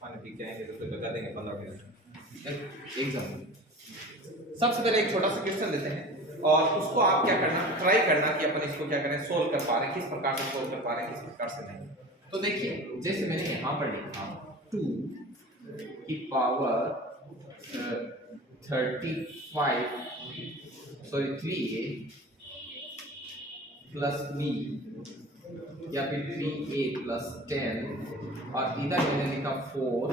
पानी पी के आएंगे तो फिर बता देंगे 15 मिनट एग्जाम। सबसे पहले एक छोटा सा क्वेश्चन देते हैं और उसको आप क्या करना, ट्राई करना कि अपन इसको क्या करें, सोल्व कर पा रहे हैं, किस प्रकार से सोल्व कर पा रहे हैं, किस प्रकार से नहीं। तो देखिए जैसे मैंने यहाँ पर लिखा 2 की पावर 3a प्लस b या फिर 3a प्लस 10 और इधर मैंने लिखा 4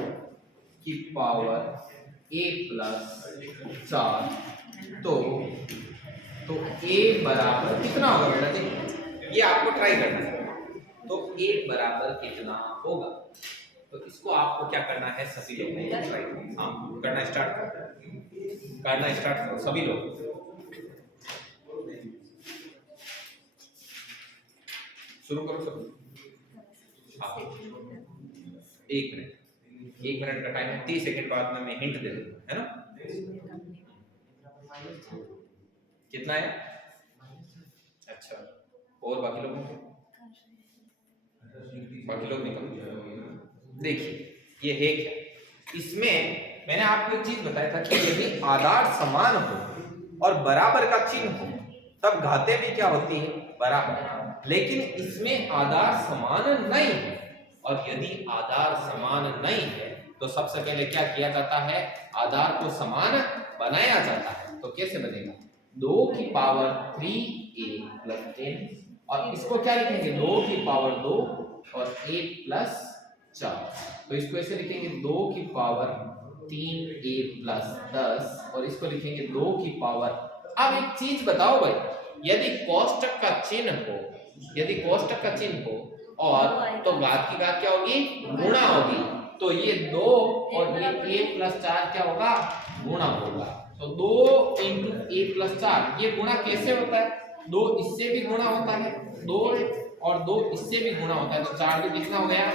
की पावर a प्लस 4। तो a बराबर कितना होगा बेटा जी, ये आपको ट्राई करना है। तो a बराबर कितना होगा, तो इसको आपको क्या करना है, सभी लोग ट्राई करना स्टार्ट करो सभी लोग। शुरू करो सब। एक मिनट का टाइम है, 30 सेकंड बाद में मैं हिंट दे दूंगा, है ना। कितना है? अच्छा, और बाकी लोग निकल। देखिए ये है क्या, इसमें मैंने आपको एक चीज बताया था कि यदि आधार समान हो और बराबर का चिन्ह हो तब घातें भी क्या होती है, बराबर। लेकिन इसमें आधार समान नहीं है और यदि आधार समान नहीं है तो सबसे पहले क्या किया जाता है, आधार को समान बनाया जाता है। तो कैसे बनेगा, 2 की पावर 3a प्लस 10 और इसको क्या लिखेंगे, 2 की पावर 2 और a प्लस 4। तो इसको ऐसे लिखेंगे 2 की पावर 3a प्लस 10 और इसको लिखेंगे 2 की पावर। अब एक चीज बताओ भाई, यदि कोष्टक का चिन्ह हो और तो घात की घात क्या होगी, गुणा होगी। तो ये 2 और ये a प्लस 4 क्या होगा, गुणा होगा। तो 2 इंटू a प्लस 4, ये गुणा कैसे होता है, 2 इससे भी गुणा होता है, 2 और 2 इससे भी गुणा होता है, तो 4 भी कितना हो गया,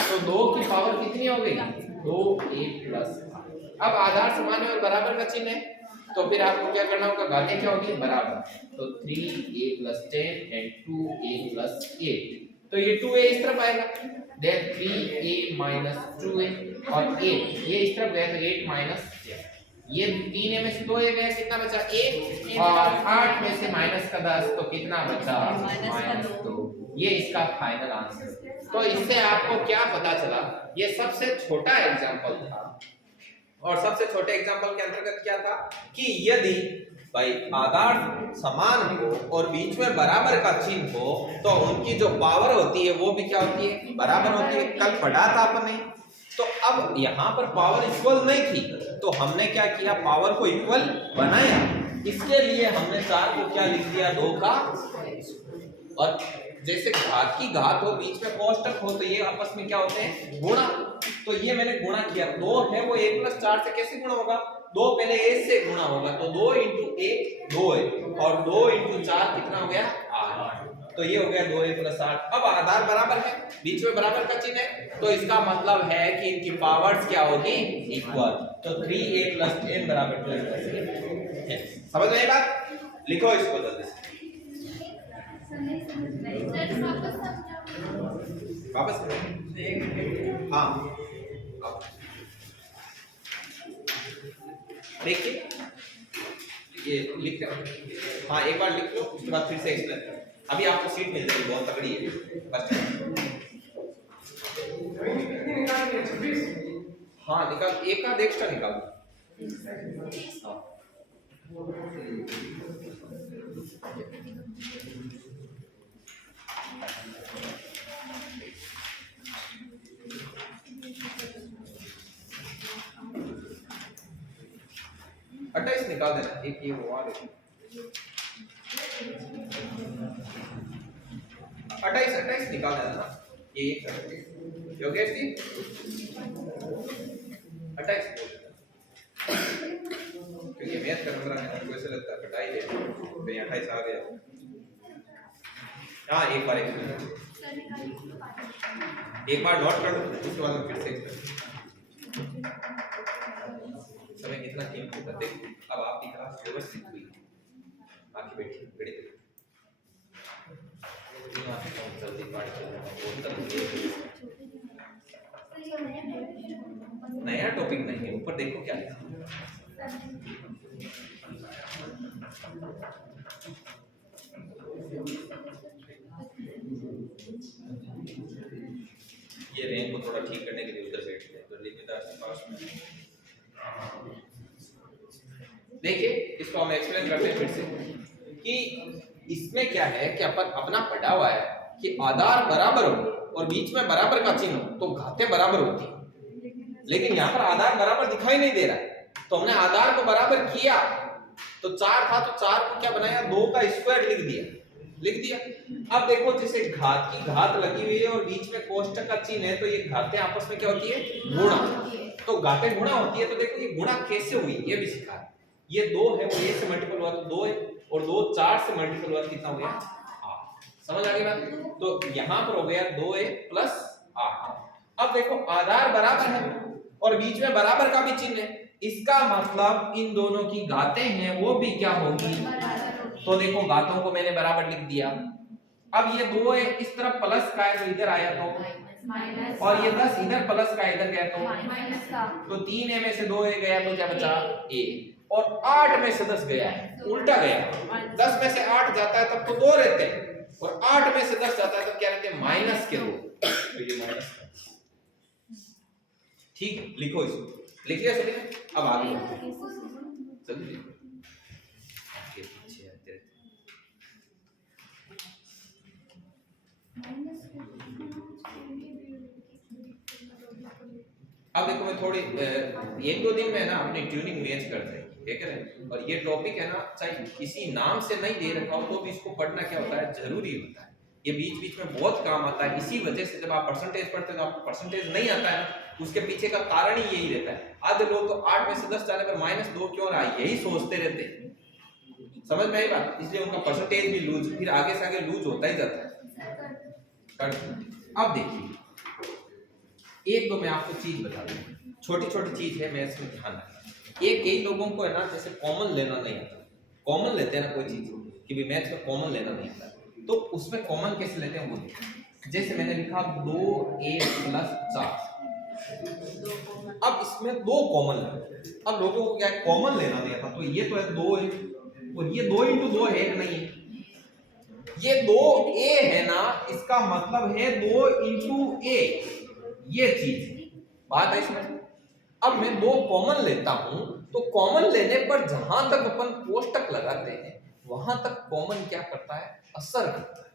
तो 2 की पावर कितनी हो गई, 2a प्लस। अब आधार समान और बराबर का चिन्ह है तो फिर आपको क्या करना होगा, घातें क्या होगी, बराबर। तो 3a plus 10 and 2a plus 8, तो ये 2a इस तरफ आएगा, देन 3a माइनस 2a और 8 ये इस तरफ गया तो 8 माइनस 10, ये 3a में से 2a गया, कितना बचा 1 और 8 में से माइनस का 10 तो कितना बचा, माइनस 2। ये इसका फाइनल आंसर। तो इससे आपको क्या पता चला, ये सबसे छोटा एग्जांपल था और सबसे छोटे एग्जांपल के अंतर्गत क्या था कि यदि भाई आधार समान हो और बीच में बराबर का चिन्ह हो तो उनकी जो पावर होती है वो भी क्या होती है, बराबर होती है। कल पढ़ा था आपने। तो अब यहाँ पर पावर इक्वल नहीं थी तो हमने क्या किया, पावर को इक्वल बनाया। इसके लिए हमने 4 को क्या लिख दिया, 2 का, और जैसे घात की घात हो बीच में कोष्टक हो तो ये आपस में क्या होते हैं, गुणा। तो ये मैंने गुणा किया, 2 है वो a प्लस 4 से कैसे गुणा होगा, 2 पहले a से गुणा होगा तो 2 इंटू a 2 है और 2 इंटू 4 कितना हो गया, 8। तो ये हो गया 2a प्लस 8। अब आधार बराबर है, बीच में बराबर का चिन्ह है तो इसका मतलब है कि इनकी पावर्स क्या होगी, इक्वल। तो 3a प्लस 10 बराबर 12। समझ में आई बात, लिखो इसको जल्दी से वापस। हाँ देखिए ये लिख कर, हाँ एक बार लिख लो उसके बाद फिर से एक्सप्लेन कर। अभी आपको सीट मिल जाएगी, बहुत तगड़ी है बस। हाँ निकाल, एक आध एक्स्ट्रा निकाल। हाँ 28 निकाल देना, एक ये हुआ, 28 निकाल देना ना, ये योगेश जी 28, क्योंकि मैथ का नंबर आने को ऐसे लगता है कटाई है तो 28 आ गया। हाँ एक बार नोट कर लो उसके बाद फिर से समय कितना कीमती होता है। अब आपकी क्लास व्यवस्थित हुई, आके बैठिए, गणित जल्दी पाठ नया टॉपिक नहीं है, ऊपर देखो क्या लिखा है। ये रैंक को थोड़ा ठीक करने के लिए उधर बैठ गए तो लिखित पास में देखिए, इसको हम एक्सप्लेन करते हैं फिर से कि इसमें क्या है कि अपन अपना पढ़ा हुआ है कि आधार बराबर हो और बीच में बराबर का चिन्ह हो तो घातें बराबर होती है, लेकिन यहाँ पर आधार बराबर दिखाई नहीं दे रहा है, तो हमने आधार को बराबर किया तो 4 था तो 4 को क्या बनाया, 2 का स्क्वायर लिख दिया। अब देखो जैसे घात की घात लगी हुई है और बीच में कोष्टक का चिन्ह है तो ये घातें आपस में क्या होती है, गुणा। तो घातें गुणा होती है तो देखो ये गुणा कैसे हुई ये भी सिखा। ये 2 है वो a से मल्टीपल हुआ तो 2 है और 2 4 से मल्टीपल हुआ तो कितना हो गया 8। समझ आ गई बात? तो यहां पर हो गया 2a प्लस 8। अब देखो आधार बराबर है और बीच में बराबर का भी चिन्ह है, इसका मतलब इन दोनों की घातें हैं वो भी क्या होगी, तो देखो घातों को मैंने बराबर लिख दिया। अब ये 2 है इस तरफ प्लस का है तो इधर आया तो और ये 10 इधर प्लस का इधर गया तो 3 में से 2 गया तो क्या बचा a और 8 में से 10 गया उल्टा गया। 10 में से 8 जाता है तब तो 2 रहते हैं और 8 में से 10 जाता है तब क्या रहते हैं माइनस के 2। तो ये माइनस ठीक लिखो, इसको लिख लिया सभी ने। अब आगे चलिए लिखो अब देखो मैं थोड़ी 1-2 दिन में ना अपनी ट्यूनिंग मैच करते हैं, ठीक है। और ये टॉपिक है ना चाहे किसी नाम से नहीं दे रखा हो तो भी इसको पढ़ना क्या होता है, जरूरी होता है। ये बीच बीच में बहुत काम आता है। इसी वजह से जब आप परसेंटेज पढ़ते हो तो आपको परसेंटेज नहीं आता है, उसके पीछे का कारण ही यही रहता है। आधे लोग तो 8 में से 10 जाने पर -2 क्यों रहा यही सोचते रहते हैं। समझ में आई बात? इसलिए उनका परसेंटेज भी लूज, फिर आगे से आगे लूज होता ही जाता है। अब देखिए एक दो मैं आपको चीज बता दूं, छोटी छोटी चीज है, मैं इसमें ध्यान रखना। एक कई लोगों को है ना जैसे कॉमन लेना नहीं आता, कॉमन लेते हैं ना कोई चीज कि भी मैथ्स में कॉमन लेना नहीं आता, तो उसमें कॉमन कैसे लेते हैं वो देखिए। जैसे मैंने लिखा 2a + 4, अब इसमें 2 कॉमन लेते। अब लोगों को क्या है कॉमन लेना नहीं आता, तो ये तो है 2 है और ये 2 × 2 है नहीं है, ये 2a है ना, इसका मतलब है 2 × a, ये चीज बात है इसमें। अब मैं 2 कॉमन लेता हूं तो कॉमन लेने पर जहां तक अपन कोष्टक लगाते हैं वहां तक कॉमन क्या करता है, असर करता है।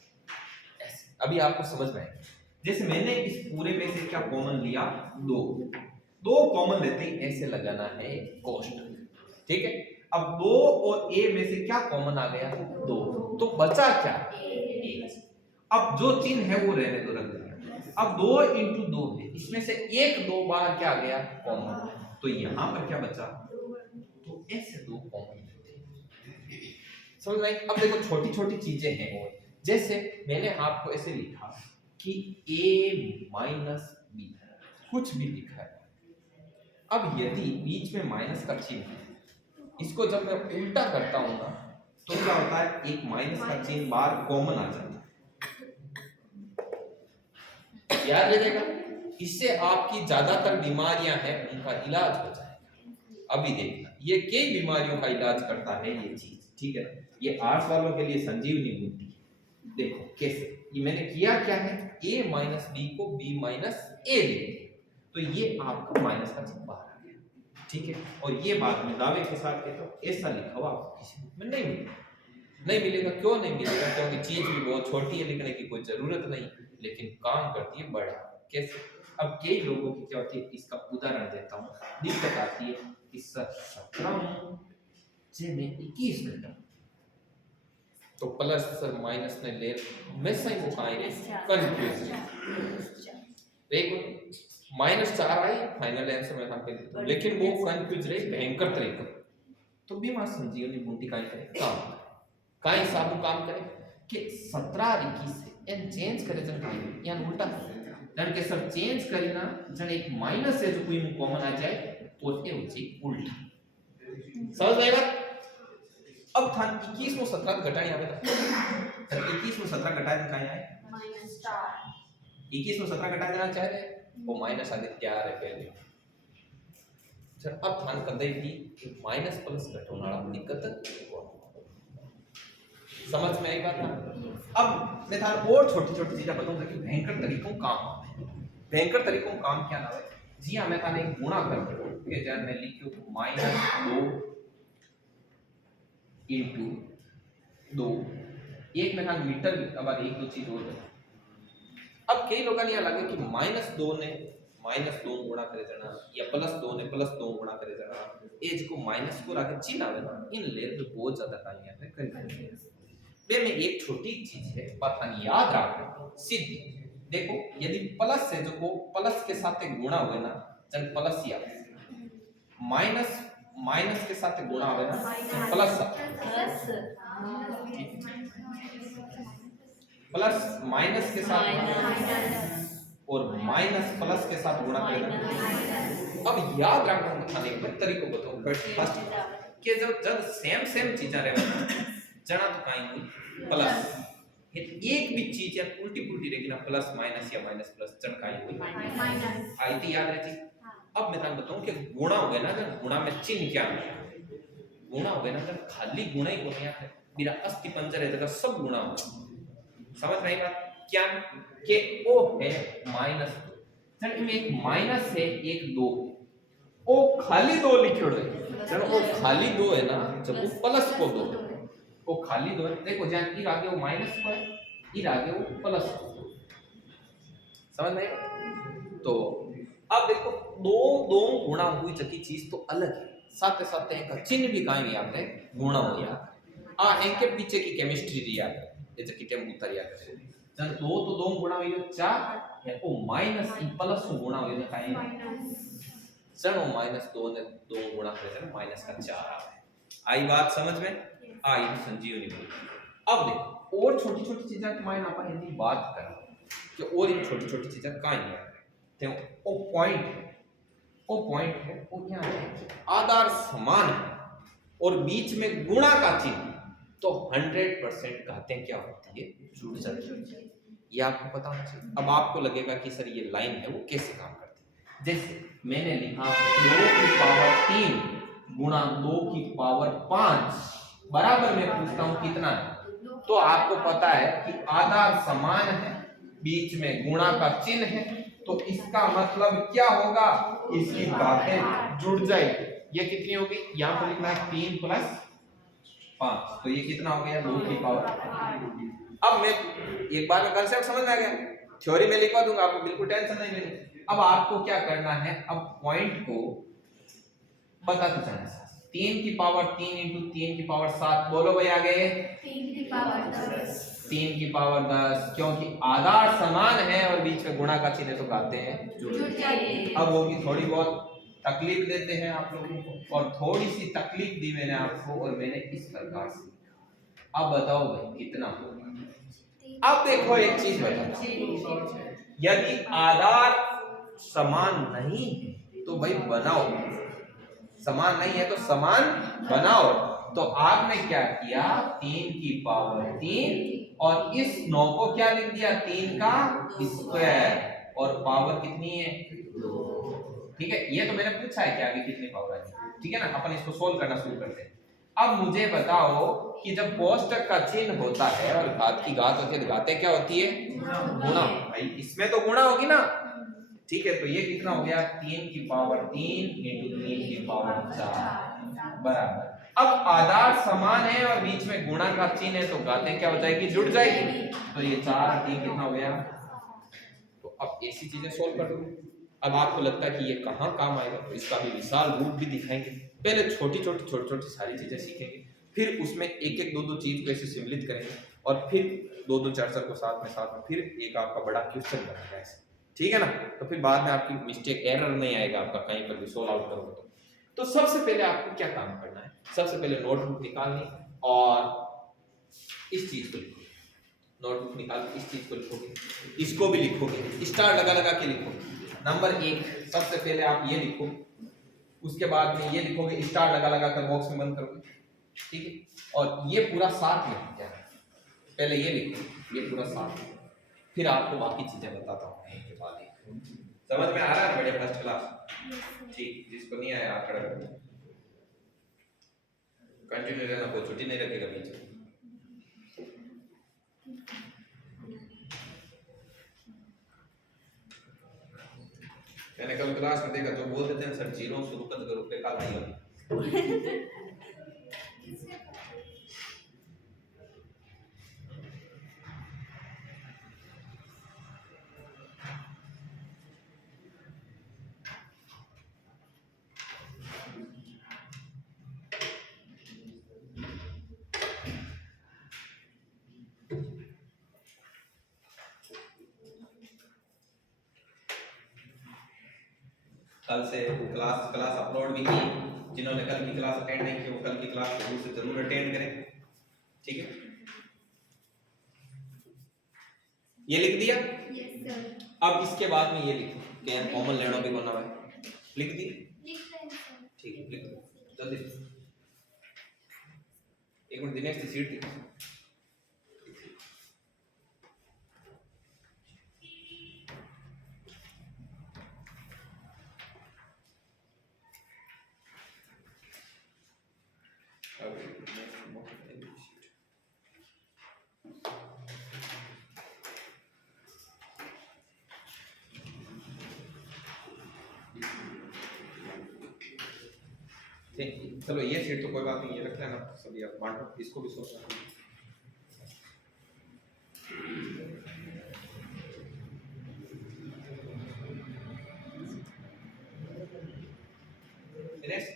ऐसे अभी आपको समझ में आएगा। जैसे मैंने इस पूरे में से क्या कॉमन लिया, 2 कॉमन लेते ही ऐसे लगाना है कोष्टक, ठीक है। अब 2 और a में से क्या कॉमन आ गया, 2, तो बचा क्या, a। अब जो चिन्ह है वो रहने दो, रख दिया। अब 2 × 2 है, इसमें से 1-2 बार क्या आ गया कॉमन, तो यहां पर क्या बचा, तो ऐसे 2 कॉमन लेते हैं। समझ में? अब देखो छोटी छोटी चीजें हैं और जैसे मैंने आपको ऐसे लिखा कि a - b, कुछ भी लिखा है। अब यदि बीच में माइनस का चिन्ह है, इसको जब मैं उल्टा करता हूं ना तो क्या होता है, एक माइनस का चिन्ह बार कॉमन आ जाता है, याद रखिएगा। इससे आपकी ज्यादातर बीमारियां हैं उनका इलाज हो जाएगा। अभी देखना ये कई बीमारियों का इलाज करता है ये चीज, ठीक है ना। ये आर्ट्स वालों के लिए संजीवनी बूटी। देखो कैसे, ये मैंने किया क्या है, a - b को b - a लिख दिया, तो ये आपका माइनस का चिन्ह बाहर आ गया, ठीक है। और ये बात मैं दावे के साथ कहता हूँ, ऐसा लिखा हुआ आपको किसी बुक में नहीं मिलेगा। क्यों नहीं मिलेगा, क्योंकि चीज भी बहुत छोटी है, लिखने की कोई जरूरत नहीं, लेकिन काम करती है बड़ा। कैसे, अब कई लोगों की क्या होती है, इसका उदाहरण देता हूँ, दिक्कत आती है कि 17 से में 21 घटा, तो प्लस सर माइनस ने ले हमेशा ही वो आएंगे कंफ्यूज। देखो -4 आई फाइनल आंसर में हम पे, लेकिन वो कंफ्यूज रहे भयंकर तरीके। तो बीमार संजीवनी बूटी काई करे काम, काई साबु काम करे कि 17 और 21 से एन चेंज करे जन काई यान उल्टा जन के सब चेंज करी ना जन एक माइनस है जो कोई में कॉमन आ जाए तो ये हो जी उल्टा। समझ में आएगा? अब था 21 में 17 घटाने आवे तो 21 में 17 घटाए तो काई आए -4। 21 में 17 घटा देना चाह रहे वो माइनस आ गया क्या है पहले, अब ध्यान कंदे की माइनस प्लस घटों वाला दिक्कत समझ में आई बात ना। अब मैं थाने और छोटी छोटी चीजें बताऊंगा कि भयंकर तरीकों काम है। भयंकर तरीकों काम क्या ना है जी हाँ, मैं थाने एक गुणा कर दूं कि जब मैं लिखूं -2 इंटू 2 एक में थाने मीटर अब एक दो चीज और है। अब कई लोगों ने लगे कि -2 ने -2 गुणा करे जाना या +2 ने +2 गुणा करे जाना ए जो माइनस को आगे चिन्ह आवे ना इन लेर पे बहुत ज्यादा टाइम यहाँ पे करी बे में एक छोटी चीज है पर हम याद रखो सीधी देखो यदि प्लस है जो को प्लस के साथ गुणा हुए ना जन प्लस या माइनस माइनस के साथ गुणा हुए ना प्लस प्लस माइनस के साथ और माइनस प्लस के साथ गुणा करेगा। अब याद रखना बताने के तरीको बताओ फर्स्ट कि जब सेम सेम चीजें रहे जना तो काई हुई प्लस एक भी चीज या उल्टी पुल्टी रहेगी ना प्लस माइनस या माइनस प्लस जन काई हुई माइनस आई थी याद रहती। अब मैं तुमको बताऊं कि गुणा हो गया ना जब गुणा में चिन्ह क्या है गुणा हो गया ना जब खाली गुणा ही गुणा है मेरा अस्थि पंजर है जगह सब गुणा हो समझ नहीं बात क्या कि ओ है -2 जब इनमें एक माइनस है एक 2 ओ खाली 2 लिखियो है जब वो खाली 2 है ना जब वो प्लस को 2 वो खाली 2 देखो जान की आगे वो माइनस को है ई आगे वो प्लस समझ नहीं। तो अब देखो दो दो गुणा हुई जकी चीज तो अलग है साथ साथ एक चिन्ह भी काई याद है गुणा हो याद आ इनके पीछे की केमिस्ट्री दी याद है जकी टेम उतर याद है जन दो तो दो गुणा हुई 4 है ओ माइनस ई प्लस को गुणा हुई तो काई सर वो -2 ने 2 गुणा करे ना माइनस का 4 आवे आई बात समझ में आई संजीवनी बोल। अब देखो और छोटी छोटी चीजें के मायने अपन हिंदी बात कर कि और इन छोटी छोटी चीजें काई है तो ओ पॉइंट है वो क्या है आधार समान है और बीच में गुणा का चिन्ह तो 100% घातें क्या होती है जुड़ जाती है ये आपको पता होना चाहिए। अब आपको लगेगा कि सर ये लाइन है वो कैसे काम करती है जैसे मैंने लिखा 2 की पावर 3 गुणा 2 की पावर 5 बराबर मैं पूछता हूं कितना है तो आपको पता है कि आधार समान है बीच में गुणा का चिन्ह है तो इसका मतलब क्या होगा इसकी घातें जुड़ जाएगी। ये कितनी होगी यहां पर लिखना है 3 + 5 तो ये कितना हो गया 2 की पावर। अब मैं एक बार में कंसेप्ट समझ में आ गया थ्योरी में लिखवा दूंगा आपको बिल्कुल टेंशन नहीं लेनी। अब आपको क्या करना है अब पॉइंट को पता तो चलना 3 की पावर 3 × 3 की पावर 7 बोलो भाई आगे 3 की पावर 10 3 की पावर 10 क्योंकि आधार समान है और बीच में गुणा का चिन्ह तो गाते हैं जुड़ जाएंगे। अब वो भी थोड़ी बहुत तकलीफ देते हैं आप लोगों को और थोड़ी सी तकलीफ दी मैंने आपको और मैंने इस प्रकार से अब बताओ भाई कितना होगा। अब देखो एक चीज बताओ यदि आधार समान नहीं है तो भाई बनाओ समान नहीं है तो समान बनाओ तो आपने क्या किया 3 की पावर 3 और इस 9 को क्या लिख दिया 3 का स्क्वायर और पावर कितनी है 2 ठीक है। ये तो मैंने पूछा है कि आगे कितनी पावर आई ठीक है ना अपन इसको सोल्व करना शुरू करते हैं। अब मुझे बताओ कि जब कोष्टक का चिन्ह होता है और घात की घात होती है घातें क्या होती है गुणा भाई इसमें तो गुणा होगी ना ठीक है। तो ये कितना हो गया 3 की पावर 3 × 3 की पावर 4 बराबर। अब आधार समान है और बीच में गुणा का चिन्ह है तो घातें क्या हो जाएगी जुड़ जाएगी तो ये 4 और 3 कितना हो गया। तो अब ऐसी चीजें सोल्व कर दो। अब आपको लगता है कि ये कहाँ काम आएगा तो इसका भी विशाल रूप भी दिखाएंगे। पहले छोटी छोटी सारी चीजें सीखेंगे फिर उसमें एक एक दो चीज को ऐसे सम्मिलित करेंगे और फिर दो चर्चा को साथ में फिर एक आपका बड़ा क्वेश्चन बनेगा ऐसे ठीक है ना। तो फिर बाद में आपकी मिस्टेक एरर नहीं आएगा आपका कहीं पर भी सोल्व आउट करोगे तो सबसे पहले आपको क्या काम करना है सबसे पहले नोटबुक निकालनी और इस चीज को लिखोगे नोटबुक निकाल के इस चीज को लिखोगे इसको भी लिखोगे स्टार लगा के लिखोगे। नंबर 1 सबसे पहले आप ये लिखो उसके बाद में ये लिखोगे स्टार लगा कर बॉक्स में बंद करोगे ठीक है। और ये पूरा साथ में क्या है पहले ये लिखो ये पूरा साथ फिर आपको बाकी चीजें बताता हूँ के बाद समझ में आ रहा है बढ़िया फर्स्ट क्लास? Yes, sir. ठीक, जिसको नहीं आया आप खड़ा करो, कंटिन्यू रहना, कोई छुट्टी नहीं रखेगा बीच में। मैंने कल क्लास में देखा जो बोल देते हैं सर जीरो शुरू कर करो पे काल आई होगी। कल से क्लास अपलोड भी की, जिन्होंने कल की क्लास अटेंड नहीं की वो कल की क्लास जरूर से जरूर अटेंड करें, ठीक है? ये लिख दिया? Yes, sir. अब इसके बाद में ये लिखो कि यार कॉमन लेना भी करना है, लिख दी? लिख रहे हैं sir. ठीक है, लिख दो जल्दी। एक मिनट, दिनेश की सीट थी। चलो ये सीट तो कोई बात नहीं, ये रख लेना सभी, आप बांटो, इसको भी सोचना। दिनेश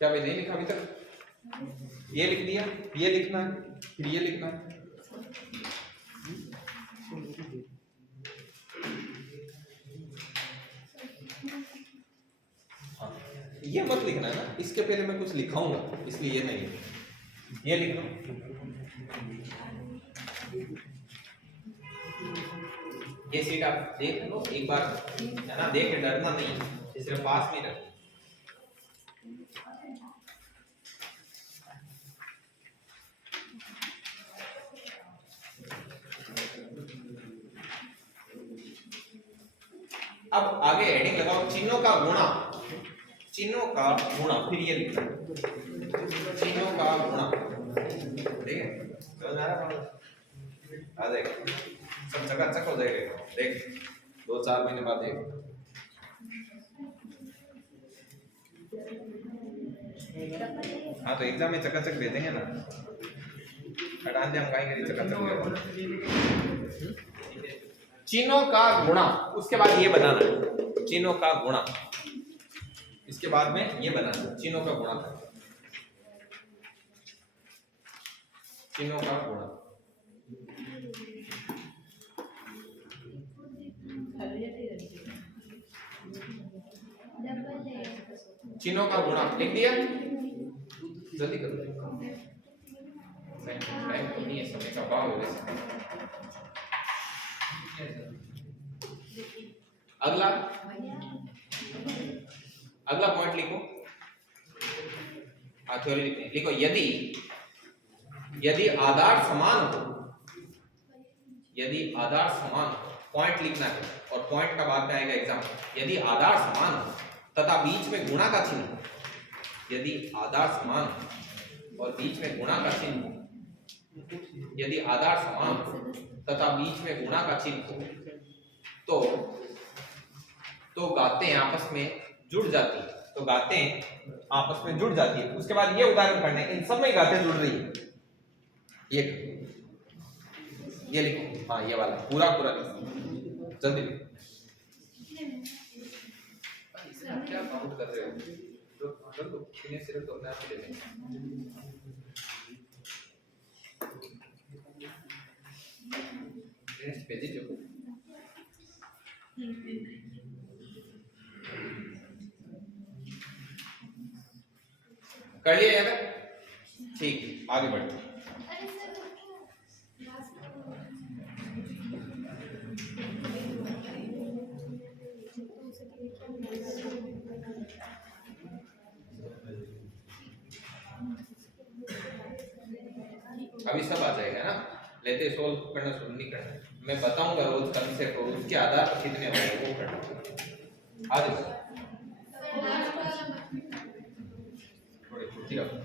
क्या भाई नहीं लिखा अभी तक? ये लिख दिया, ये लिखना है, फिर ये लिखना है। हाँ, ये मत लिखना है ना, इसके पहले मैं कुछ लिखाऊंगा इसलिए ये नहीं है, ये लिख लो। ये सीट आप देख लो एक बार, है ना, देख के डरना नहीं, सिर्फ पास में रखना। अब आगे हेडिंग लगाओ, चिन्हों का गुणा, चिन्हों का गुणा, फिर ये लिखना चिन्हों का गुणा, ठीक है? समझ आ रहा है? आ जाएगा, सब चकाचक हो जाएगा, देख 2-4 महीने बाद देख। हाँ तो एग्जाम में चकाचक भेजेंगे ना, हटा दे हम कहीं कहीं चकाचक। चिन्हों का गुणा, उसके बाद ये बनाना है चिन्हों का गुणा, इसके बाद में ये बनाना चिन्हों का गुणा करना, चिन्हों का गुणा, चिन्हों का गुणा लिख दिया, जल्दी करो, नहीं है समय का भाव है। अगला पॉइंट लिखो, थ्योरी लिखने लिखो, यदि आधार समान हो, यदि आधार समान हो, पॉइंट लिखना है और पॉइंट का बाद में आएगा एग्जाम, यदि आधार समान हो तथा बीच में गुणा का चिन्ह हो, यदि आधार समान हो और बीच में गुणा का चिन्ह हो, यदि आधार समान हो तथा बीच में गुणा का चिन्ह हो, तो गातें आपस में जुड़ जाती है, तो गातें आपस में जुड़ जाती है। उसके बाद ये उदाहरण करने, इन सब में गातें जुड़ रही है, ये लिखो, हाँ ये वाला पूरा लिखो, जल्दी लिखो। आप क्या काउंट कर रहे हो? कर दो, इन्हें सिर्फ तो अपने आप ही ले लेंगे। नेक्स्ट पेज देखो, कर लिया यार? ठीक, आगे बढ़ते हैं। अभी सब आ जाएगा ना, लेते सोल्व करना शुरू नहीं करना, मैं बताऊंगा रोज कंसेप्ट और उसके आधार पर कितने होंगे वो करना। आगे थोड़ी छुट्टी रखो।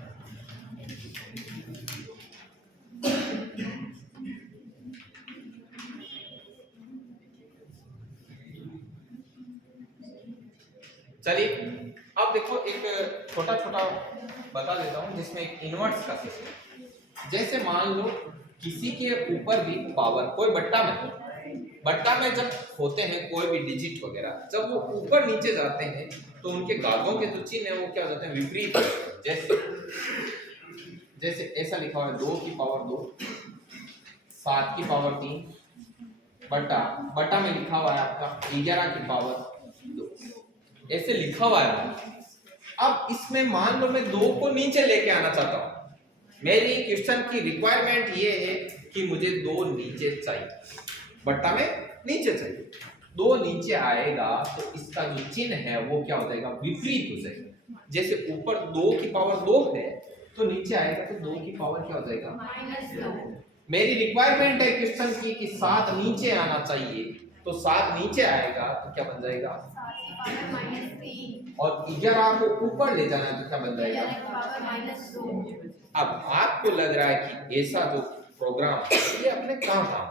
चलिए अब देखो एक छोटा छोटा बता देता हूँ जिसमें एक इनवर्स का केस है। जैसे मान लो किसी के ऊपर भी पावर, कोई बट्टा में जब होते हैं कोई भी डिजिट वगैरह, जब वो ऊपर नीचे जाते हैं तो उनके गागों के जो चिन्ह है वो क्या हो जाते हैं, विपरीत। जैसे जैसे ऐसा लिखा हुआ है 2 की पावर 2, 7 की पावर 3, बट्टा में लिखा हुआ है आपका 11 की पावर 2, ऐसे लिखा हुआ है। अब इसमें मान लो मैं 2 को नीचे लेके आना चाहता हूँ, मेरी क्वेश्चन की रिक्वायरमेंट ये है कि मुझे 2 नीचे चाहिए, बट्टा में नीचे चाहिए। 2 नीचे आएगा तो इसका जो चिन्ह है वो क्या हो जाएगा, विपरीत हो जाएगा। जैसे ऊपर 2 की पावर 2 है तो नीचे आएगा तो 2 की पावर क्या हो जाएगा, मेरी रिक्वायरमेंट है क्वेश्चन की कि 7 नीचे आना चाहिए, तो 7 नीचे आएगा तो क्या बन जाएगा, और 11 को ऊपर ले जाना है तो क्या बन जाएगा। अब आपको लग रहा है कि ऐसा जो प्रोग्राम ये अपने कहाँ था,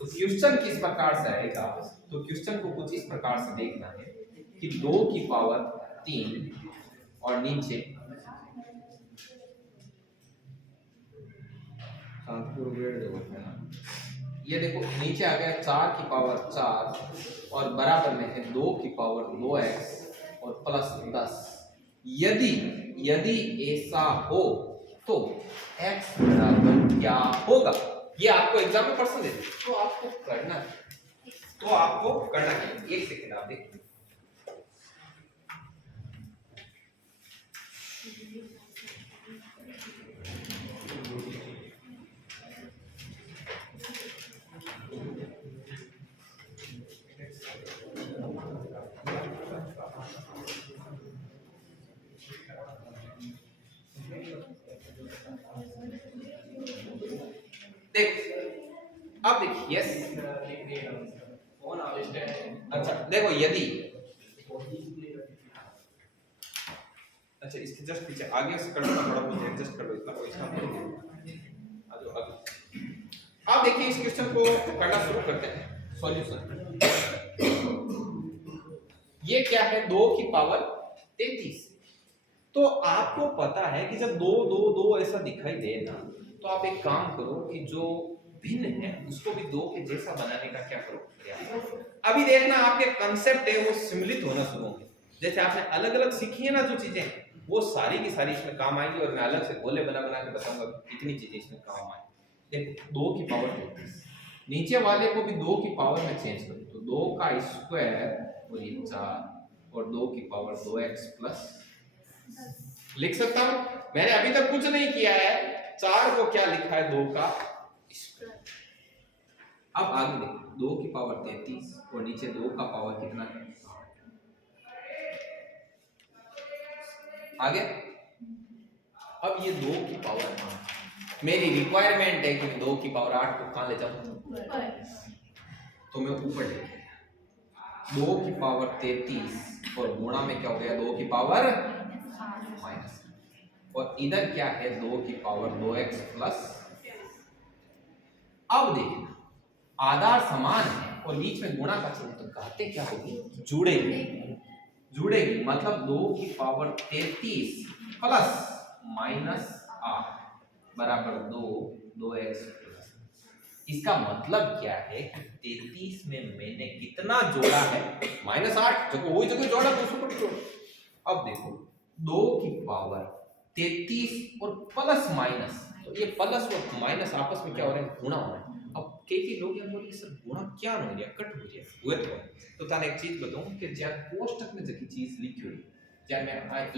तो क्वेश्चन किस प्रकार से आएगा, तो क्वेश्चन को कुछ इस प्रकार से देखना है कि 2 की पावर 3 और नीचे ये देखो नीचे आ गया 4 की पावर 4 और बराबर में है 2 की पावर 2x और प्लस 10। यदि ऐसा हो तो x बराबर क्या होगा, ये आपको एग्जाम में प्रश्न दे तो आपको करना है, एक सेकंड आप देखिए। अब देखिए अच्छा देखो यदि अच्छा इसके जस्ट पीछे आगे से करना थोड़ा बहुत एडजस्ट कर लो, इतना कोई इसका अब देखिए इस क्वेश्चन को करना शुरू करते हैं। सॉल्यूशन ये क्या है, 2 की पावर 33। तो आपको पता है कि जब 2 2 2 ऐसा दिखाई दे ना, तो आप एक काम करो कि जो भिन्न है उसको भी 2 के जैसा बनाने का क्या करो, अभी देखना आपके कांसेप्ट है वो सम्मिलित होना शुरू होंगे। जैसे आपने अलग अलग सीखी है ना जो चीजें, वो सारी की सारी इसमें काम आएंगी और मैं अलग से गोले बना बना के बताऊंगा कितनी चीजें इसमें काम आए। देखो 2 की पावर 33, नीचे वाले को भी 2 की पावर में चेंज करो तो 2 का स्क्वायर और ये 4 और 2 की पावर 2x प्लस लिख सकता हूं। मैंने अभी तक कुछ नहीं किया है, 4 को क्या लिखा है 2 का स्क्वायर। अब आगे देखो 2 की पावर 33 और नीचे 2 का पावर कितना है, आगे। अब ये 2 की पावर 8, मेरी रिक्वायरमेंट है कि 2 की पावर 8 को कहां ले जाऊं, तो मैं ऊपर ले गया 2 की पावर 33 और गुणा में क्या हो गया 2 की पावर माइनस, और इधर क्या है 2 की पावर 2x प्लस। अब देखना आधार समान है और बीच में गुणा का चिन्ह, तो घातें क्या होगी, जुड़ेगी मतलब 2 की पावर 33 प्लस माइनस 8 बराबर 2x प्लस। इसका मतलब क्या है कि 33 में मैंने कितना जोड़ा है, -8, जब वही जगह जोड़ा तो उसको जोड़। अब देखो 2 की पावर 33 और प्लस माइनस, तो ये प्लस और माइनस आपस में क्या हो रहा है, गुणा हो रहा है। अब कई लोग ये बोले सर गुणा क्या हो रहा है, कट हो रहा है हुए तो ताने एक चीज बताऊं कि जब कोष्टक में जकी चीज लिखी हुई, जब मैं a +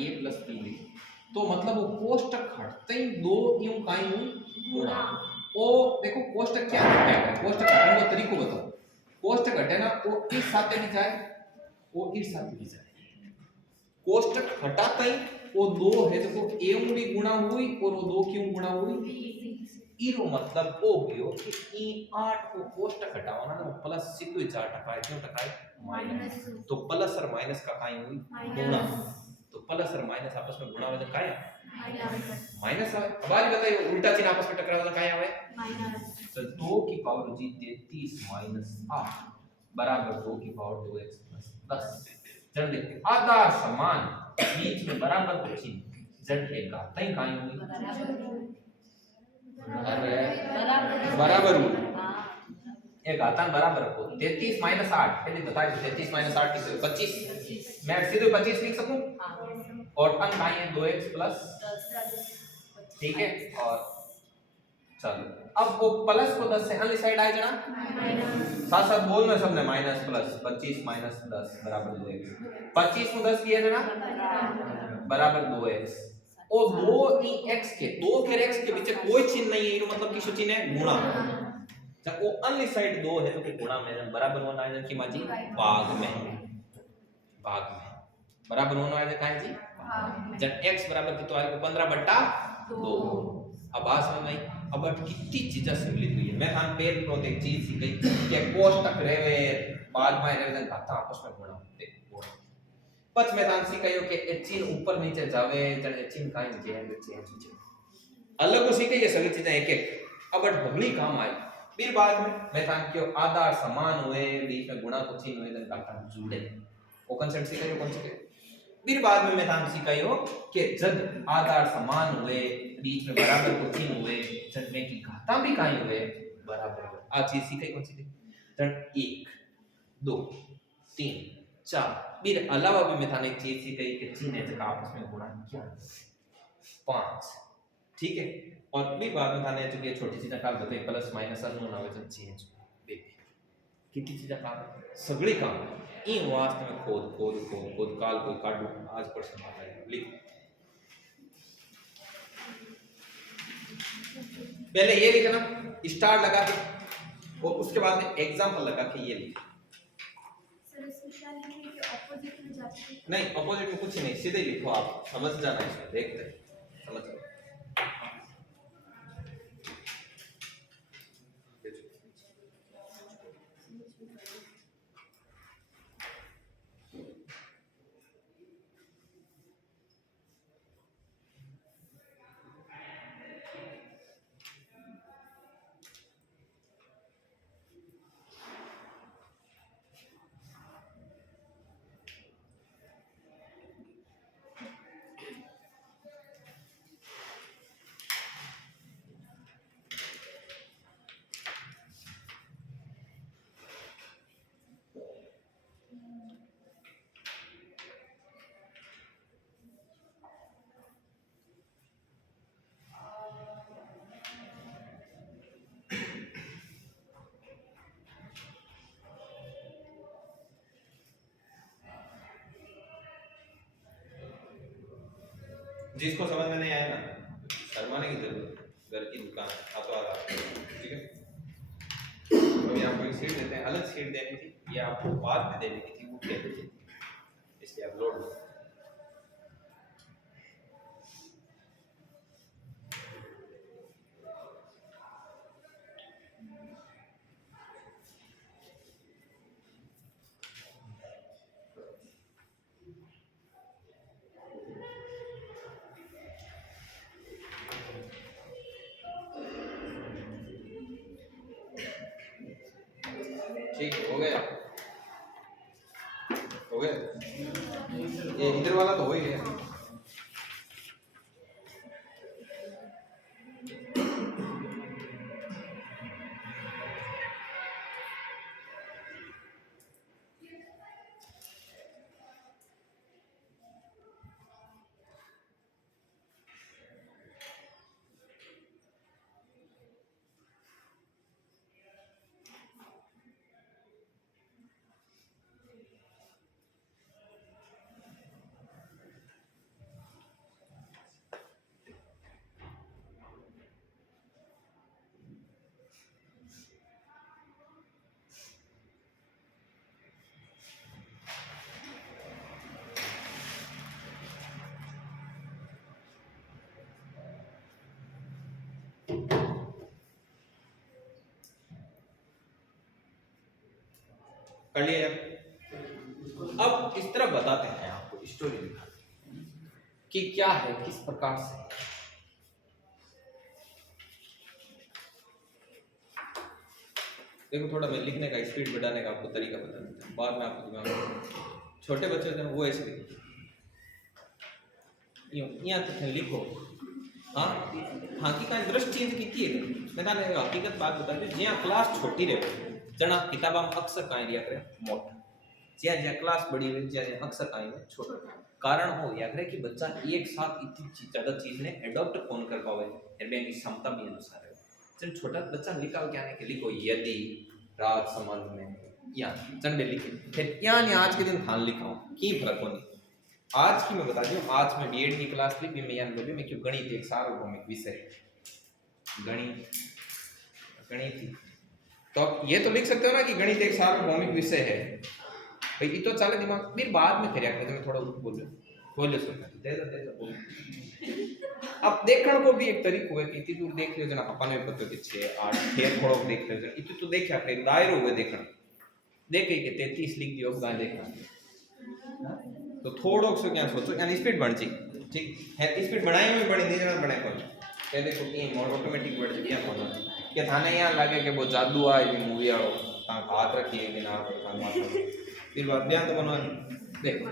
b लिख तो मतलब वो कोष्टक हटते ही 2 यूं काई गुणा। ओ देखो कोष्टक क्या है, कोष्टक हटने का तरीको बताओ। कोष्टक हटे ना वो इस साथ भी जाए, वो इस साथ भी जाए। कोष्टक हटाता ही वो 2 है, देखो a भी गुणा हुई और वो 2 क्यों गुणा हुई, ईरो मतलब ओ गयो कि ई 8 को कोष्टक हटावना तो प्लस सीधो 4% है, क्यों टका है माइनस। तो प्लस और माइनस का काई हुई गुणा, तो प्लस और माइनस आपस में गुणा हो तो काय माइनस आवे। अब आज बताइए उल्टा चिन्ह आपस में टकरावे तो काय आवे माइनस। तो 2 की पावर जी 33 माइनस 8 बराबर 2 की पावर 2x प्लस 10। जब देखते आधा समान बीच में बराबर को चिन्ह जब एक घात ही काई हुई अरे बराबर हुई एक घातांक बराबर को 33 माइनस 8 पहले बताइए 33 माइनस 8 कितने 25 मैं सीधे 25 लिख सकूं और अंक आए हैं 2x प्लस 10 ठीक है। और चलो अब वो प्लस को 10 से अगली साइड आए जना साथ साथ बोलना सबने माइनस प्लस 25 माइनस 10 बराबर 2x 25 को 10 किया जना बराबर 2x और 2 x के 2 फिर x के बीच कोई चिन्ह नहीं है ये मतलब किसो चिन्ह है गुणा। जब वो अगली साइड 2 है तो फिर गुणा में बराबर होना है कि माजी भाग में बराबर होना है कहां जी भाग में। जब x बराबर की तो आएगा 15/2 अब आ समझ में आई। अब कितनी चीजें सम्मिलित हुई है मैं हम पेड़ प्रोत एक चीज सीखी कि कोष्टक रेवे बाद में रेवे घाता आपस में गुणा होते पच में तान सीखायो कि ए चिन्ह ऊपर नीचे जावे जने चिन्ह काई चेंज अलग को सीखे ये सभी चीजें एक एक अब भगली काम आई फिर बाद में मैं तान क्यों आधार समान हुए बीच में गुणा को चिन्ह हुए तो घाता जुड़े वो कंसेप्ट सीखायो कौन सीखे। फिर बाद में मैं तान सिखायो कि जब आधार समान हुए बीच में बराबर को चिन्ह हुए जब में की घाता भी काई हुए बराबर हुए आ चीज सीखे कौन सीखे जब 1 2 3 4 फिर अलावा भी मैं थाने चीज सीखी कि चिन्ह है जब आपस में गुणा किया 5 ठीक है। और भी बाद में थाने जो ये छोटी चीजें काल बताई प्लस माइनस अननोन आवे जब चेंज कितनी चीजें काम सगळी काम ई वास्तव में खोद काल कोई काढू आज प्रश्न आता है लिख पहले ये लिखना स्टार लगा के और उसके बाद में एग्जांपल लगा के ये लिख सर इसमें क्या लिखेंगे कि ऑपोजिट में जाते नहीं अपोजिट में कुछ नहीं सीधे लिखो आप समझ जाना इसमें देखते हैं समझ लो जिसको समझ में नहीं आया ना शर्माने की जरूरत घर की दुकान हाथों हाथ ठीक है। अभी आपको एक सीट देते हैं अलग सीट देनी थी ये आपको बाद में देनी थी वो दे दीजिए इसलिए आप लोड लो ठीक हो गया ये इधर वाला तो हो ही गया। कर लिया यार। अब इस तरह बताते हैं आपको, स्टोरी दिखाते हैं कि क्या है, किस प्रकार से। देखो थोड़ा मैं लिखने का स्पीड बढ़ाने का आपको तरीका बता देता हूँ, बाद में आपको दिमाग में। छोटे बच्चे थे वो ऐसे लिखते यहाँ तक लिखो। हाँ हाँ की कांई दृष्टि चेंज की है। मैं तने हकीकत बात बता दूं, ज्यां क्लास छोटी रहे जना किताबा में अक्षर कांई रिया करे मोटा, ज्यां ज्यां क्लास बड़ी हुई ज्यां ज्यां अक्षर कांई में छोटा। कारण हो याद रहे कि बच्चा एक साथ इतनी ज्यादा चीज ने एडॉप्ट कौन कर पावे, एरबे की क्षमता भी अनुसार है। जब छोटा बच्चा लिखा क्या है कि लिखो यदि रात संबंध में या चंडे लिखे, फिर क्या ने आज के दिन खान लिखाओ की फर्क होनी। आज की मैं बता दूं, आज मैं बीएड की क्लास ली भी मैं यान बोली मैं क्यों गणित एक सार्वभौमिक विषय गणित तो ये तो लिख सकते हो ना कि गणित एक सार्वभौमिक विषय है भाई, ये तो चले दिमाग फिर बाद में करिया करते। मैं थोड़ा बोलो सुनना दे बोल। अब देखण को भी एक तरीको है कि इतनी दूर देख लियो जना अपन में पतो कि 6 8 खेर थोड़ो देख लियो जना इतनी तो देखया के दायरो हुए देखण देखे के 33 लिख दियो गां देखना तो थोड़ो सो क्या सोचो यानी स्पीड बढ़ जी ठीक है। स्पीड बढ़ाई में बड़ी नहीं जना बढ़ाई कौन कह देखो कि मोर ऑटोमेटिक बढ़ गया कौन के थाने यहां लागे कि वो जादू आ ये मूवी वालो ता हाथ रखिए कि ना पर कान माथा फिर बात ध्यान तो बनवा देखो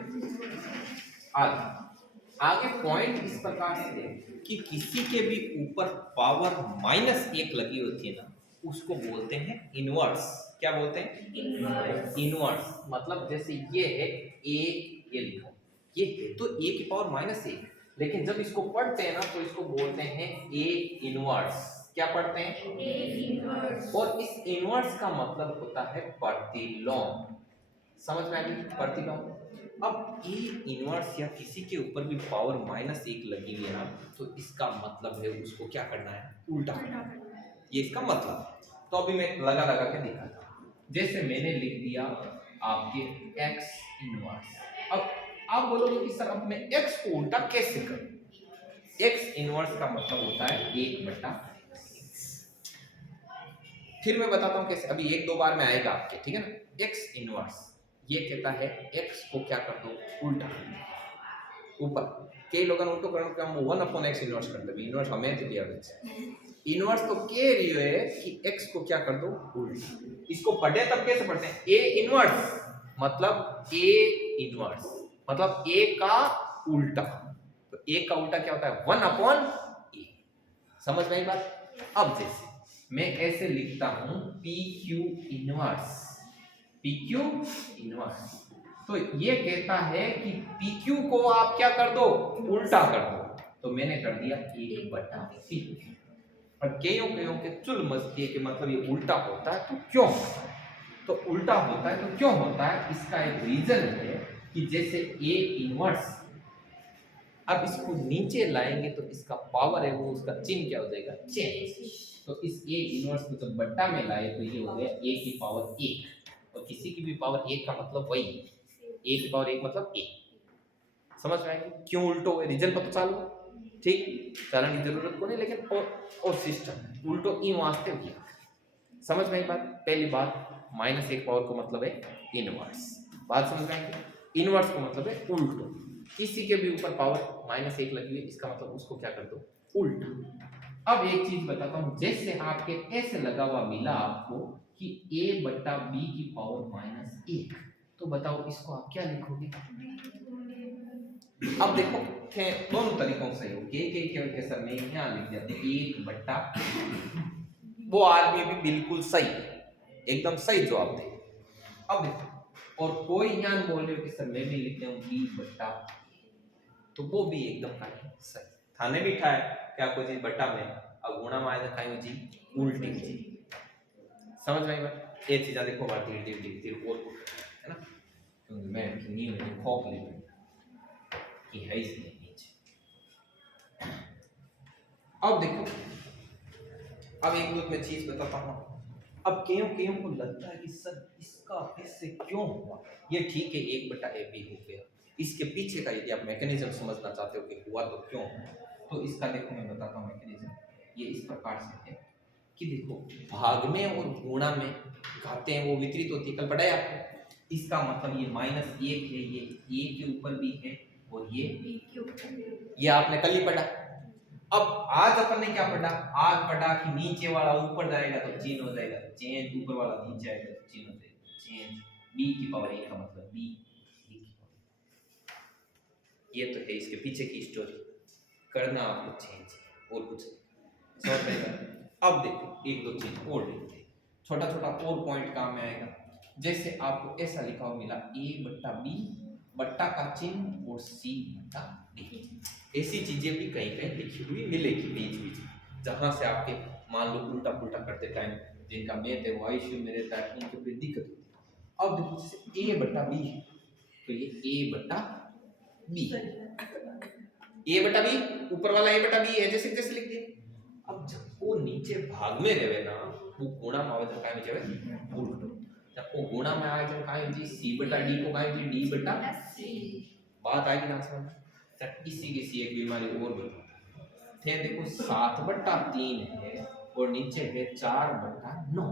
आगे पॉइंट इस प्रकार से दे कि किसी के भी ऊपर पावर -1 लगी होती है ना उसको बोलते हैं इनवर्स। क्या बोलते हैं? इनवर्स। मतलब जैसे ये है ए, ये लिखो ये है तो ए की पावर -1, लेकिन जब इसको पढ़ते हैं ना तो इसको बोलते हैं ए इनवर्स। क्या पढ़ते हैं? A inverse. और इस इनवर्स का मतलब होता है प्रतिलोम। समझ में आ गई? प्रतिलोम। अब ए इनवर्स या किसी के ऊपर भी पावर -1 लगी हुई है ना तो इसका मतलब है उसको क्या करना है? उल्टा करना है। ये इसका मतलब। तो अभी मैं लगा लगा के दिखाता हूँ। जैसे मैंने लिख दिया आपके x इनवर्स। अब आप बोलोगे कि सर अब मैं x को उल्टा कैसे करूं? x इनवर्स का मतलब होता है 1/x। फिर मैं बताता हूँ कैसे। अभी 1-2 बार में आएगा आपके, ठीक है ना। x इनवर्स ये कहता है x को क्या कर दो? उल्टा कर दो ऊपर। कई लोगों ने उल्टो करने का हम 1/x इनवर्स कर दे। इनवर्स हमें तो दिया गया है। इनवर्स तो कह रही है कि x को क्या कर दो? उल्टा। इसको पढ़े तब कैसे पढ़ते हैं? a इनवर्स मतलब a इनवर्स मतलब a का उल्टा। तो a का उल्टा क्या होता है? 1/a। समझ में आई बात? अब जैसे मैं ऐसे लिखता हूं pq इनवर्स। PQ इनवर्स तो ये कहता है कि PQ को आप क्या कर दो? उल्टा कर दो। तो मैंने कर दिया 1/PQ। और कईयों के चुल मस्ती के मतलब ये उल्टा होता है तो क्यों होता है? तो उल्टा होता है तो क्यों होता है? इसका एक रीजन है कि जैसे A इनवर्स अब इसको नीचे लाएंगे तो इसका पावर है वो उसका चिन्ह क्या हो जाएगा? चेंज। तो इस A इनवर्स को जब बट्टा में लाए तो ये हो गया A की पावर 1। और किसी की भी पावर 1 का मतलब वही a की पावर 1 मतलब a। समझ में आएगी क्यों उल्टो हुए? रीजन पता चलो ठीक चलन की जरूरत को नहीं, लेकिन और सिस्टम उल्टो ई वास्ते किया। समझ में आई बात? पहली बात -1 पावर को मतलब है इनवर्स। बात समझ में आएगी? इनवर्स को मतलब है उल्टो। किसी के भी ऊपर पावर -1 लगी है इसका मतलब उसको क्या कर दो? उल्टा। अब एक चीज बताता हूं, जैसे आपके ऐसे लगा हुआ मिला आपको कि a/b की पावर -1 तो बताओ इसको आप क्या लिखोगे? अब देखो दोनों तरीकों से हो के सर मैं यहाँ लिख देते 1/, वो आदमी भी बिल्कुल सही एकदम सही जवाब दे। अब देखो और कोई यहाँ बोल रहे हो कि सर मैं भी लिख दूं b/, तो वो भी एकदम सही। थाने भी था क्या कोई चीज बट्टा में अब गुणा में आए खाई जी उल्टी चीज। समझ में आई बात? ये चीज़ देखो बात धीरे और है ना, क्योंकि मैं नहीं हूँ खौफ ले कि है इसलिए नीचे। अब देखो अब एक दो मैं चीज बताता हूँ। अब कईयों को लगता है कि सर इसका इससे क्यों हुआ? ये ठीक है 1/AB हो गया, इसके पीछे का यदि आप मैकेनिज्म समझना चाहते हो कि हुआ तो क्यों, तो इसका देखो मैं बताता हूँ मैकेनिज्म। ये इस प्रकार से है कि देखो भाग में और गुणा में घाते हैं वो वितरित होती है, कल पढ़ाया आपको। इसका मतलब ये -1 है, ये a के ऊपर भी है और ये आपने कल ही पढ़ा। अब आज अपन ने क्या पढ़ा? आज पढ़ा कि नीचे वाला ऊपर जाएगा तो चेंज हो जाएगा, चेंज ऊपर वाला नीचे आएगा तो चेंज हो जाएगा, चेंज b की पावर 1 का मतलब b की पावर। ये तो है इसके पीछे की स्टोरी, करना आपको चेंज और कुछ समझ में आएगा। अब देखो एक दो चीज और देखते हैं, छोटा छोटा और पॉइंट काम में आएगा। जैसे आपको ऐसा लिखा हुआ मिला a बट्टा b बट्टा का चिन्ह और c बट्टा d, ऐसी चीजें भी कहीं कहीं लिखी हुई मिलेगी बीच बीच, जहां से आपके मान लो उल्टा पुल्टा करते टाइम जिनका मैथ है वो आईसीयू में रहता है उनको फिर दिक्कत होती है। अब देखो जैसे a बट्टा b है तो ये a बट्टा b, a बट्टा b ऊपर वाला a बट्टा b है जैसे जैसे लिख दिया। अब जब वो नीचे भाग में रहे ना वो गुणा में आवे तो काय में जावे उल्टो, जब वो गुणा में आए तो काय जी c बटा d को काय जी d बटा c, बात आएगी ना समझ। सर इसी की सी एक बीमारी और बता थे, देखो 7 बट्टा 3 है और नीचे है 4 बट्टा 9,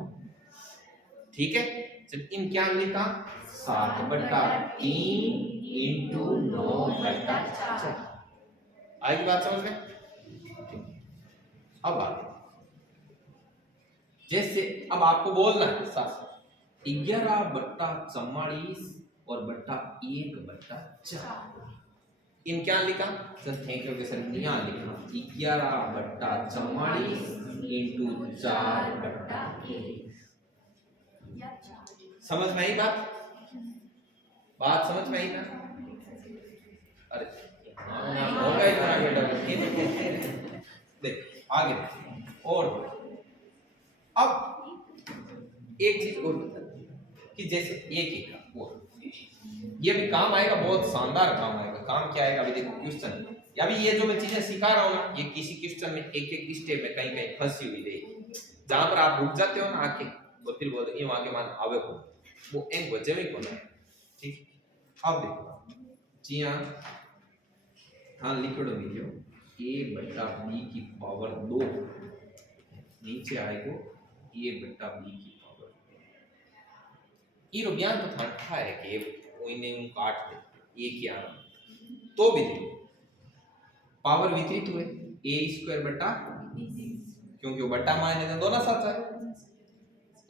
ठीक है। जब इन क्या लिखा 7 बट्टा 3 इंटू 9 बट्टा 4, आएगी बात समझ में। अब आगे जैसे अब आपको बोलना है साथ 11 बट्टा 44 और बट्टा 1 बट्टा 4, इन क्या लिखा सर थैंक यू के सर यहाँ लिखना 11 बट्टा 44 इंटू 4 बट्टा 1, समझ में आई बात समझ में आई ना। अरे होगा ही तुम्हारा बेटा देख आगे और अब एक चीज और कि जैसे एक का और ये भी काम आएगा, बहुत शानदार काम आएगा। काम क्या आएगा अभी देखो क्वेश्चन, अभी ये जो मैं चीजें सिखा रहा हूँ ना ये किसी क्वेश्चन में एक एक स्टेप में कहीं कहीं फंसी हुई रहेगी, जहां पर आप रुक जाते हो ना आके वो फिर बोलते हैं वहां के मान आवे को वो एक बजे में कौन है, ठीक। अब देखो जी हाँ लिखो लिखो a बट्टा b की पावर 2 नीचे आएगा a बट्टा b की पावर, ये रुबियान तो ठंडा है कि कोई उन काट दे ये क्या तो भी देखो पावर वितरित हुए a स्क्वायर बट्टा क्योंकि वो बट्टा मायने तो दोनों साथ जाए,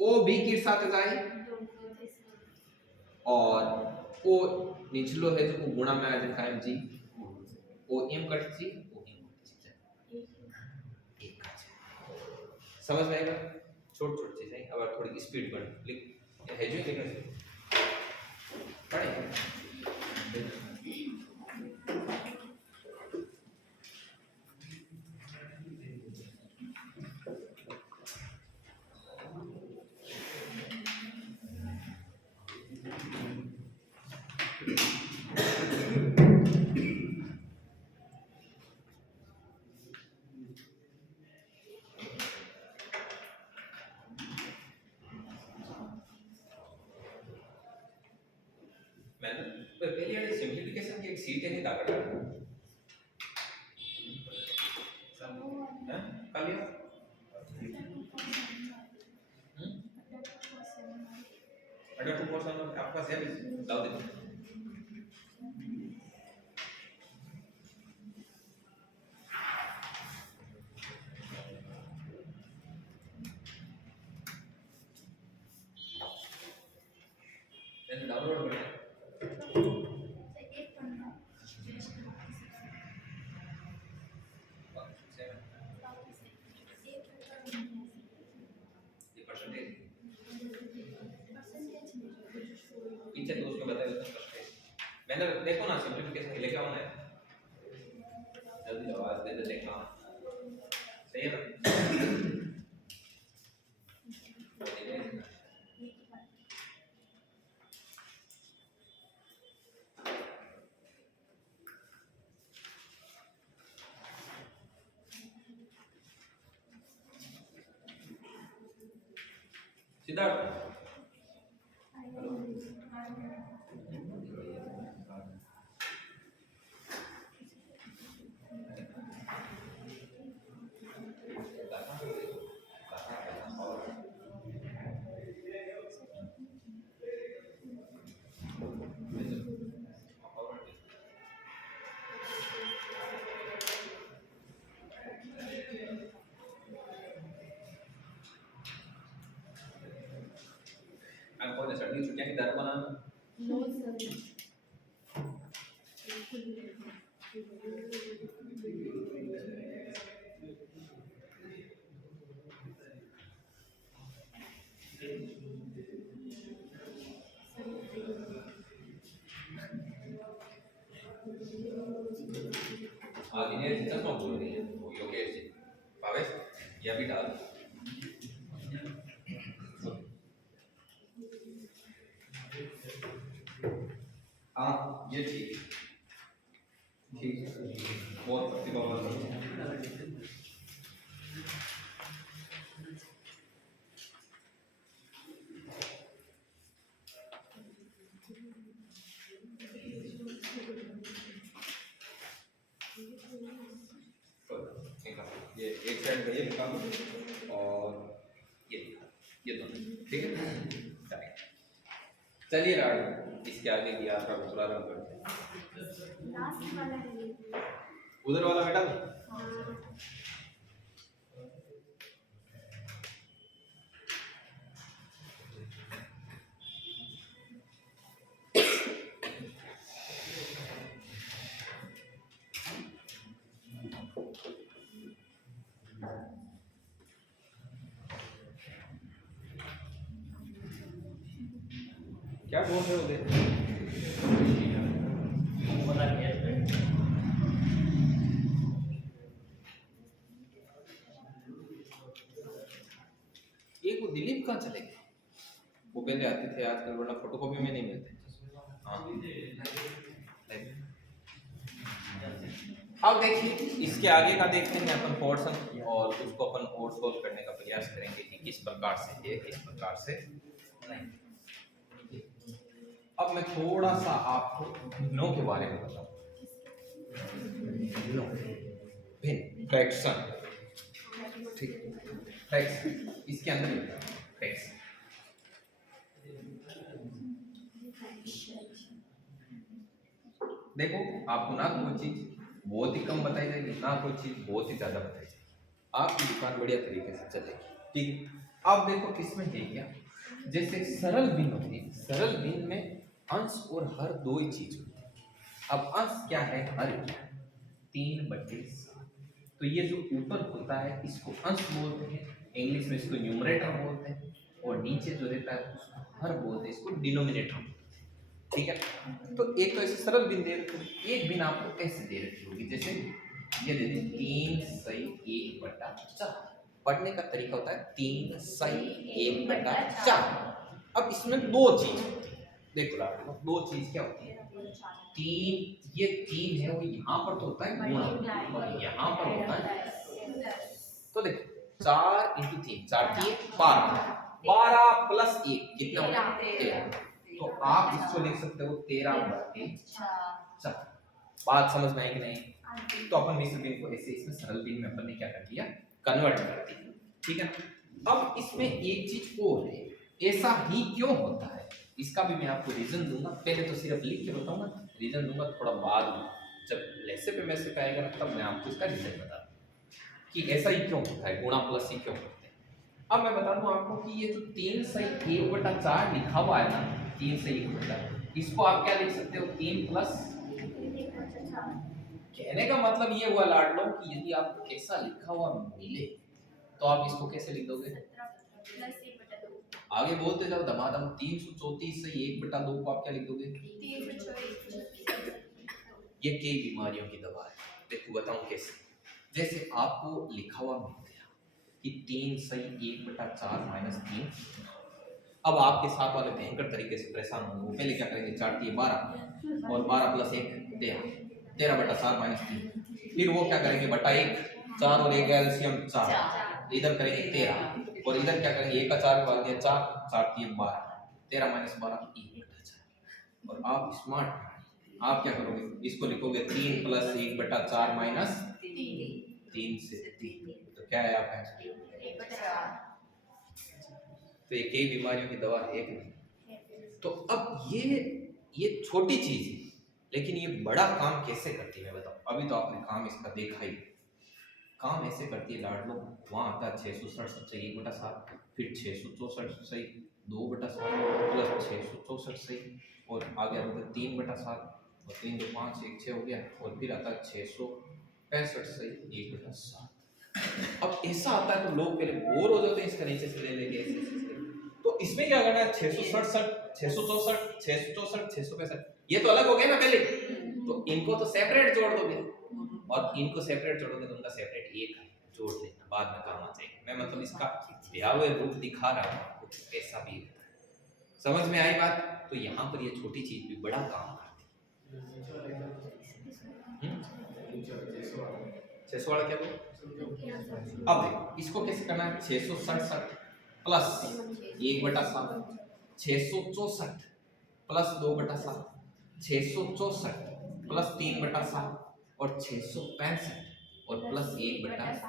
o b के साथ जाए और o निचलो है जो गुणा में आ जाए जी o m कट जी o m एक समझ में आएगा। छोट छोट चीजें अब थोड़ी स्पीड बढ़ लिख है जो लिखना पढ़े पहले वाली सिंपलीफिकेशन की एक सीट है नहीं दाखड़ा हैं कल ये अगर 2% आपके पास है लाओ दे जैसे डाउनलोड करना पीछे तो उसमें बताया उसका परसेंटेज मैंने देखो ना सिंपलीफिकेशन लेके आओ ना जल्दी आवाज दे दे देखना सही है ना सिद्धार्थ कौन है सर्दी छुट्टियां की दर बनाना नो सर आज इन्हें जितना सॉन्ग बोल रही है वो योगेश जी भावेश ये भी डाल हाँ ये ठीक ठीक है बहुत प्रतिभा वाला ये एक साइड का ये निकाल दो और ये दोनों ठीक है चलिए राड इसके आगे की यात्रा को थोड़ा रंग करते हैं लास्ट वाला है ये। उधर वाला बेटा हाँ क्या बोल रहे हो उधर एक वो दिलीप कहाँ चले गए? वो पहले आते थे आजकल वरना फोटोकॉपी में नहीं मिलते। हाँ अब देखिए इसके आगे का देखते हैं अपन पोर्शन और उसको अपन और सोल्व करने का प्रयास करेंगे कि किस प्रकार से है किस प्रकार से नहीं। अब मैं थोड़ा सा आपको नो के बारे में बताऊं। नो भिन्न फ्रैक्शन ठीक फ्रैक्शन इसके अंदर फ्रैक्शन देखो आपको ना कोई चीज बहुत ही कम बताई जाएगी ना कोई चीज बहुत ही ज्यादा बताई जाएगी आपकी दुकान बढ़िया तरीके से चलेगी ठीक है। अब देखो इसमें है क्या जैसे सरल भिन्न होती है सरल भिन्न में अंश और हर दो ही चीज होती है। अब अंश क्या है हर क्या 3/7 तो ये जो ऊपर होता है इसको अंश बोलते हैं इंग्लिश में इसको न्यूमरेटर बोलते हैं और नीचे जो रहता है उसको हर बोलते हैं इसको डिनोमिनेटर ठीक है। तो एक तो ऐसे सरल भिन्न दे रखी होगी एक भिन्न आपको ऐसे दे रखी होगी जैसे ये दे दी 3/1/4 पढ़ने का तरीका होता है 3/1/4 अब इसमें दो चीज होती है देखो लाडो दो चीज क्या होती है तीन ये 3 है वो यहाँ पर तो होता है गुणा और यहाँ पर होता है तो देखो 4 × 3 4 3 12 12 + 1 कितना होगा 13 तो आप इसको लिख सकते हो 13/4 बात समझ में आई कि नहीं। तो अपन मिश्र भिन्न को ऐसे इसमें सरल भिन्न में अपन ने क्या कर दिया कन्वर्ट कर दिया ठीक है। अब इसमें एक चीज और है ऐसा ही क्यों होता है इसका भी मैं आपको रीजन दूंगा पहले तो सिर्फ लिख के बताऊंगा रीजन दूंगा थोड़ा बाद में जब लेसे पे मैसेज आएगा ना तब मैं आपको इसका रीजन बता कि ऐसा ही क्यों होता है गुणा प्लस ही क्यों होता है। अब मैं बता दूं आपको कि ये जो 3/1/4 लिखा हुआ है ना 3/1/4 इसको आप क्या लिख सकते हो 3 + कहने का मतलब ये हुआ लाडलो कि यदि आपको ऐसा लिखा हुआ मिले तो आप इसको कैसे लिख दोगे आगे बोलते जाओ धमाधम 334 से 1/2 को आप क्या लिख दोगे ये कई बीमारियों की दवा है देखो बताऊं कैसे जैसे आपको लिखा हुआ मिल गया कि 3/1/4 - 3 अब आपके साथ वाले भयंकर तरीके से परेशान होंगे वो पहले क्या करेंगे 4 × 12 और 12 + 1 13 13/4 - 3 फिर वो क्या करेंगे बटा 1 4 और 1 एलसीएम 4 इधर करेंगे 13 और इधर क्या करेंगे 1 का 4 भाग दिया 4 4 3 12 13 - 12 1/4 और आप स्मार्ट आप क्या करोगे इसको लिखोगे 3 + 1/4 - 3 से 3 तो क्या है आपका आंसर तो ये कई बीमारियों की दवा है एक नहीं। तो अब ये छोटी चीज है लेकिन ये बड़ा काम कैसे करती है मैं बताऊं अभी तो आपने काम इसका देखा ही काम ऐसे करती है लाडलो, वहाँ आता है 667 से 1/7, फिर 664 से 2/7 प्लस 664 से, और आगे आता है 3/7, और 3 2 5 1 6 हो गया, और फिर आता है 665 से 1/7। अब ऐसा आता है तो लोग पहले बोर हो जाते हैं इसका नीचे से ले लेके ऐसे। तो इसमें क्या करना है, 667 664 664 665, ये तो अलग हो गया ना पहले, तो इनको तो सेपरेट जोड़ दोगे, और इनको सेपरेट जोड़ोगे तो उनका सेपरेट एक है, जोड़ लेना, बाद में काम आ जाएगा। मैं मतलब इसका दिया हुआ रूप दिखा रहा हूँ आपको, ऐसा भी होता है। समझ में आई बात? तो यहाँ पर ये छोटी चीज भी बड़ा काम करती है। 600 वाला क्या बोल? अब देखो इसको कैसे करना है, 667 प्लस 1/7, 664 प्लस 2/7, 664 प्लस 3/7, और 665 और प्लस 1/7।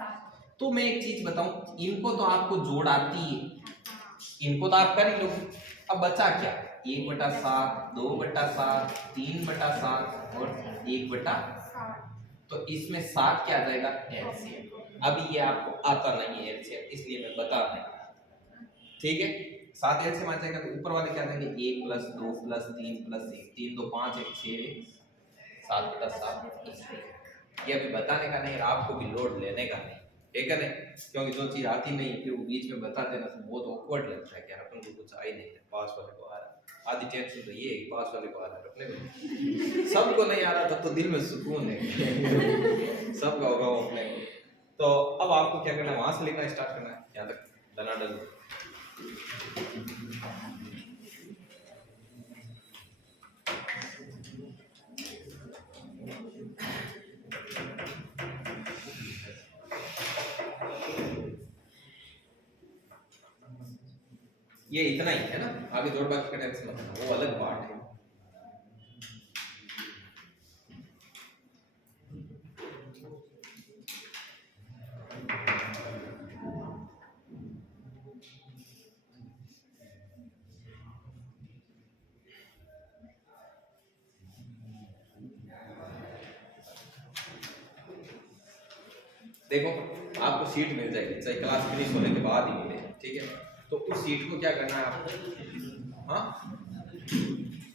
तो मैं एक चीज बताऊं, इनको तो आपको जोड़ आती है, इनको तो आप कर ही लोगे। अब बचा क्या, 1/7, 2/7, 3/7 और 1/7। तो इसमें 7 क्या आ जाएगा, एलसीएम। अभी ये आपको आता नहीं है एलसीएम, इसलिए मैं बता रहा हूं, ठीक है। 7 एलसीएम आ जाएगा, तो ऊपर वाले क्या आ जाएंगे, 1 + 2 + 3 + 1, 3 2 5 1 6 7/7। ये अभी बताने का नहीं, आपको भी लोड लेने का नहीं, ठीक है नहीं, क्योंकि जो चीज आती नहीं है फिर वो बीच में बता देना तो बहुत ऑकवर्ड लगता है कि यार अपन को कुछ आ ही नहीं है, पास वाले को आ रहा। आधी टेंशन तो ये है कि पास वाले को आ रहा है, अपने को सबको नहीं आ रहा, तब तो दिल में सुकून है सबका होगा वो अपने को। तो अब आपको क्या करना है, वहां से लिखना स्टार्ट करना है, यहाँ तक धनाधन। ये इतना ही है ना, आगे जोड़ बाकी का टेंशन मत लेना, वो अलग पार्ट है। देखो आपको सीट मिल जाएगी, चाहे क्लास फिनिश होने के बाद ही मिले, ठीक है। तो उस सीट को क्या करना है आपको, हाँ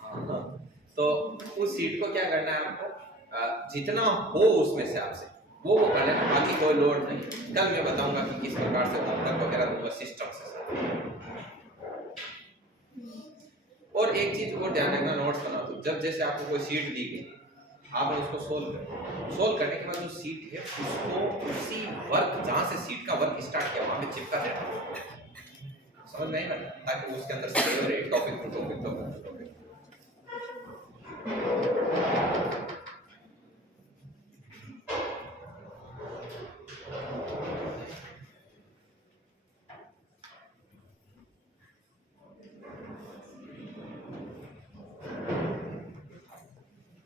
हाँ, तो उस सीट को क्या करना है आपको, जितना हो उसमें से आपसे वो कर लेना, बाकी कोई लोड नहीं। कल मैं बताऊंगा कि किस प्रकार से तक वगैरह दूंगा सिस्टम से। और एक चीज और ध्यान रखना, नोट्स बना दो, जब जैसे आपको कोई सीट दी गई, आपने उसको सोल्व करने के बाद जो सीट है उसको उसी वर्क जहां से सीट का वर्क स्टार्ट किया वहां पे चिपका देना, समझ में आएगा, ताकि उसके अंदर सेव रहे टॉपिक टू टॉपिक।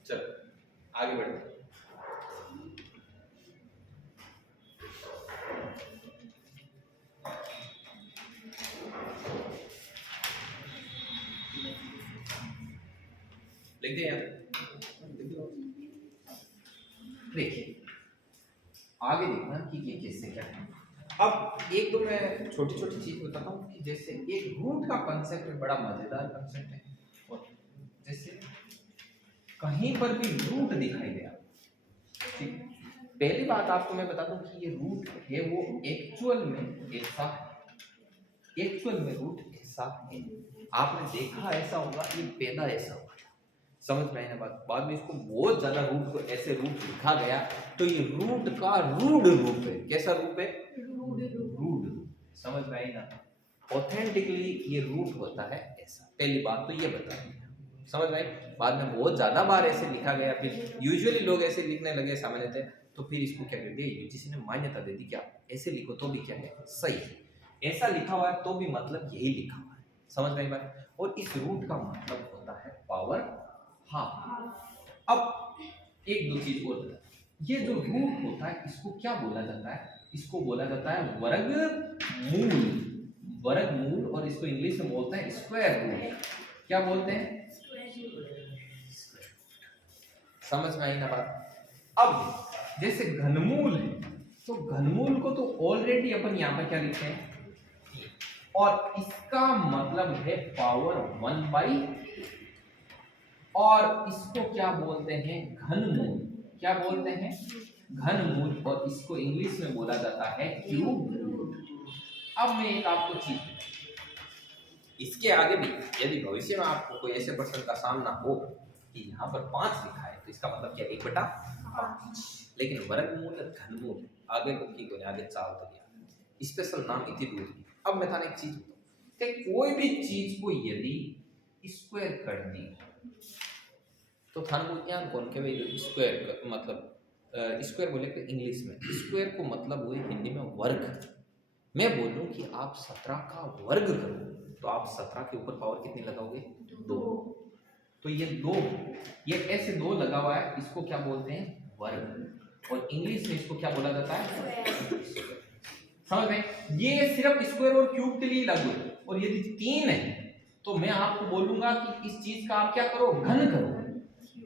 चलो आगे बढ़ते, लिख दिया देखिए आगे देखना कि ये कैसे क्या है। अब एक तो मैं छोटी छोटी चीज बताता हूँ कि जैसे एक रूट का कंसेप्ट बड़ा मजेदार कंसेप्ट है, और जैसे कहीं पर भी रूट दिखाई दे, ठीक, पहली बात आपको मैं बता दूं कि ये रूट है वो एक्चुअल में ऐसा है, एक्चुअल में रूट ऐसा है, आपने देखा ऐसा होगा, ये पैदा ऐसा हुआ था, समझ में आई ना बात। बाद में इसको बहुत ज्यादा रूट को ऐसे रूट लिखा गया, तो ये रूट का रूड रूप है, कैसा रूप है, रूड, समझ में आई ना। ऑथेंटिकली ये रूट होता है ऐसा, पहली बात तो ये बता दी, समझ में आई। बाद में बहुत ज्यादा बार ऐसे लिखा गया, फिर यूजुअली लोग ऐसे लिखने लगे सामान्यतः, तो फिर इसको क्या कर दिया यूजीसी ने मान्यता दे दी, क्या ऐसे लिखो तो भी क्या है, सही है, ऐसा लिखा हुआ है तो भी मतलब यही लिखा हुआ है, समझ में आई बात। और इस रूट का मतलब होता है पावर हाफ। अब एक दो चीज और बता, ये जो रूट होता है इसको क्या बोला जाता है, इसको बोला जाता है वर्गमूल, वर्गमूल, और इसको इंग्लिश में बोलते हैं स्क्वायर रूट, क्या बोलते हैं, समझ में आई ना बात। अब जैसे घनमूल है, तो घनमूल को तो ऑलरेडी अपन यहाँ पर क्या लिखते हैं, और इसका मतलब है पावर 1/, और इसको क्या बोलते हैं, घनमूल। क्या बोलते हैं, घनमूल, और इसको इंग्लिश में बोला जाता है क्यूब रूट। अब मैं एक आपको चीज, इसके आगे भी यदि भविष्य में आपको कोई ऐसे प्रश्न का सामना हो कि यहाँ पर 5 लिखा है, तो इसका मतलब क्या, 1/5, लेकिन वर्गमूल घनमूल आगे की बुनियादी चाल तो गया, स्पेशल नाम इतनी दूर। अब मैं था एक चीज बताऊं, कोई भी चीज को यदि स्क्वायर कर दी तो थान कौन के भाई स्क्वायर मतलब स्क्वायर बोले कि इंग्लिश में स्क्वायर को मतलब हुए हिंदी में वर्ग। मैं बोलूं कि आप 17 का वर्ग करो तो आप 17 के ऊपर पावर कितनी लगाओगे, 2। तो ये 2, ये ऐसे 2 लगा हुआ है, इसको क्या बोलते हैं, वर्ग, और इंग्लिश में इसको क्या बोला जाता है, समझ में। ये सिर्फ स्क्वायर और क्यूब के लिए लागू है, और यदि 3 है तो मैं आपको बोलूंगा कि इस चीज का आप क्या करो, घन करो।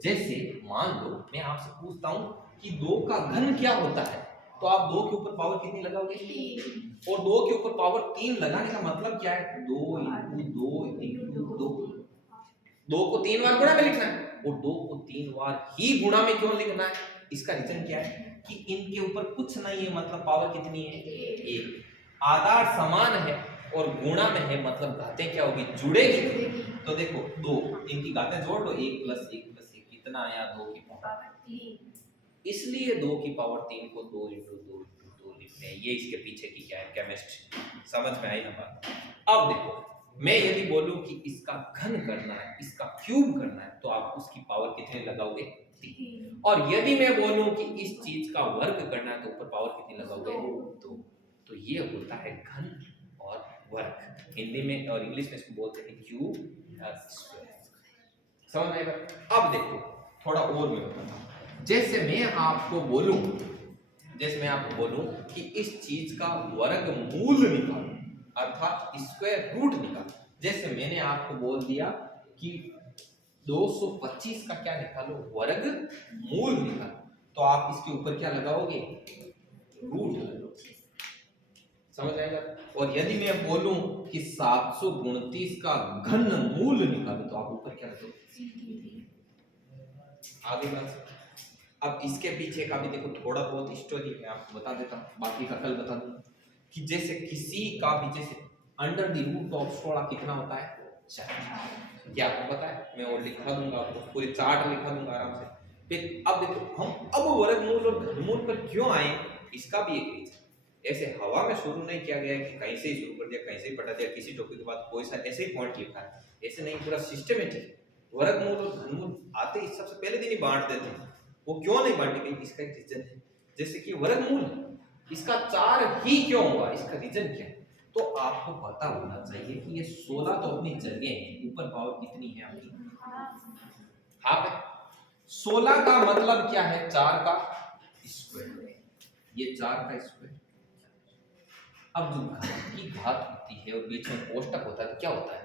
जैसे मान लो मैं आपसे पूछता हूं कि 2 का घन क्या होता है, तो आप 2 के ऊपर पावर कितनी लगाओगे, 3, और 2 के ऊपर पावर 3 लगाने का मतलब क्या है, 2 × 2 × 2। 2 को 3 बार गुणा में लिखना है, और 2 को 3 बार ही गुणा में क्यों लिखना है, इसका रीजन क्या है कि इनके ऊपर कुछ नहीं है, मतलब पावर कितनी है, 1। आधार समान है और गुणा में है, मतलब घातें क्या होगी, जुड़ेगी। तो देखो 2, इनकी घातें जोड़ लो, 1 + 1 + 1 कितना आया, 2 की पावर 3। इसलिए 2 की पावर 3 को 2 × 2 × 2 लिखते हैं। ये इसके पीछे की क्या है, केमिस्ट्री। समझ में आई ना बात। अब देखो मैं यदि बोलूं कि इसका घन करना है, इसका क्यूब करना है, तो आप उसकी पावर कितनी लगाओगे, 3। और यदि मैं बोलूं कि इस चीज का वर्ग करना है तो ऊपर पावर कितनी लगाओगे, 2। तो ये होता है घन और वर्ग, हिंदी में और इंग्लिश में इसको बोलते हैं क्यूब स्क्वायर। समझ आएगा। अब देखो थोड़ा और मैं बताता हूं, जैसे मैं आपको बोलूं कि इस चीज का वर्गमूल निकालो, अर्थात स्क्वायर रूट निकालो। जैसे मैंने आपको बोल दिया कि 225 का क्या निकालो, वर्गमूल निकालो, तो आप इसके ऊपर क्या लगाओगे, रूट लगाओगे। समझ आएगा। और यदि मैं बोलूं कि 729 का घनमूल निकालो, तो आप ऊपर क्या लगाओगे, आगे बात। अब इसके पीछे का भी देखो थोड़ा बहुत स्टोरी मैं आपको बता देता हूँ, बाकी का कल बता दूंगा। कि जैसे किसी का भी, जैसे अंडर द रूट ऑफ 16 कितना होता है, 4। क्या आपको पता है, मैं और लिखा दूंगा आपको, पूरे चार्ट लिखा दूंगा आराम से। फिर अब देखो हम अब वर्गमूल और घनमूल पर क्यों आए, इसका भी एक रीजन। ऐसे हवा में शुरू नहीं किया गया है कि कहीं से ही शुरू कर दिया, कहीं से ही पटा दिया, किसी टॉपिक के बाद कोई सा ऐसे ही पॉइंट लिखा है, ऐसे नहीं, पूरा सिस्टमेटिक। वर्गमूल और घनमूल आते ही सबसे पहले दिन ही बांट देते हैं। वो क्यों नहीं बांटे गए, इसका एक रीजन है। जैसे कि वर्गमूल इसका 4 ही क्यों हुआ, इसका रीजन क्या है, तो आपको पता होना चाहिए कि ये 16 तो अपनी जगह है, ऊपर पावर कितनी है आपकी, हाफ है। 16 का मतलब क्या है, 4 का स्क्वायर, ये 4 का स्क्वायर। अब जो घात की घात होती है और बीच में कोष्टक होता है तो क्या होता है,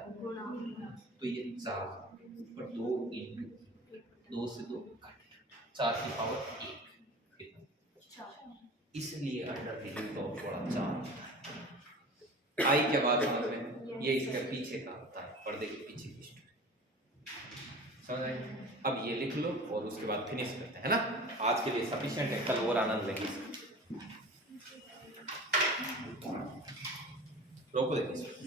तो ये 4 ऊपर 2 × 2 से 2 4 की पावर 1, इसलिए अंडर द रूट ऑफ 4 आई के बाद में ये इसके पीछे का होता है, पर्दे के पीछे की स्टोरी। समझ आए। अब ये लिख लो और उसके बाद फिनिश करते हैं ना। आज के लिए सफिशिएंट है, कल और आनंद लेंगे इसका। रोको देखिए।